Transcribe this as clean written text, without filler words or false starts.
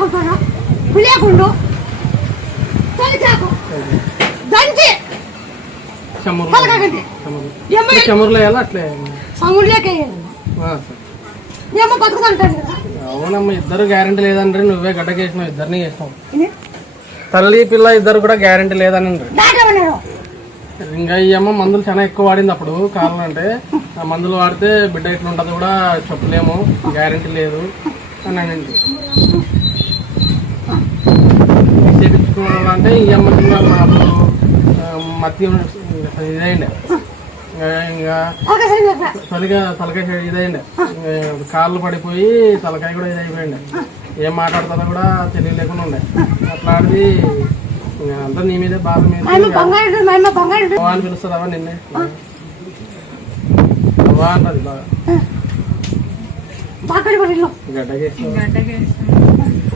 పులియాకుంటున్నా పులియాకుండు తొలిచాకు దంచి చమురులో వేయాలి అట్లే సంగుళ్ళకే ఏమో బతుకుతుంటాను కదా. అవునమ్మా ఇద్దరు గ్యారెంటీ లేదండ్రి నువ్వే గడ్డకేసినావు ఇద్దరిని చేసినావు తల్లి పిల్ల ఇద్దరు కూడా గ్యారెంటీ లేదని ఇంకా ఈ అమ్మ మందులు చాలా ఎక్కువ వాడింది అప్పుడు కావాలంటే ఆ మందులు వాడితే బిడ్డ ఇట్లా ఉంటుంది కూడా చెప్పలేము గ్యారెంటీ లేదు అని అనండి చేయించుకోవాలంటే ఈ అమ్మ అప్పుడు మత్తి ఇదైండే ఇంకా తలకాయ ఇదైండే కాళ్ళు పడిపోయి తలకాయ కూడా ఇదైపోయిండే ఏం మాట్లాడుతుందో కూడా తెలియలేకుండా ఉండే అట్లా ఆడిది అంతా నీ మీదే బాధ మీద అని పిలుస్తుందవా నిన్నే అవ్వా అంటది బాగా గడ్డకేసి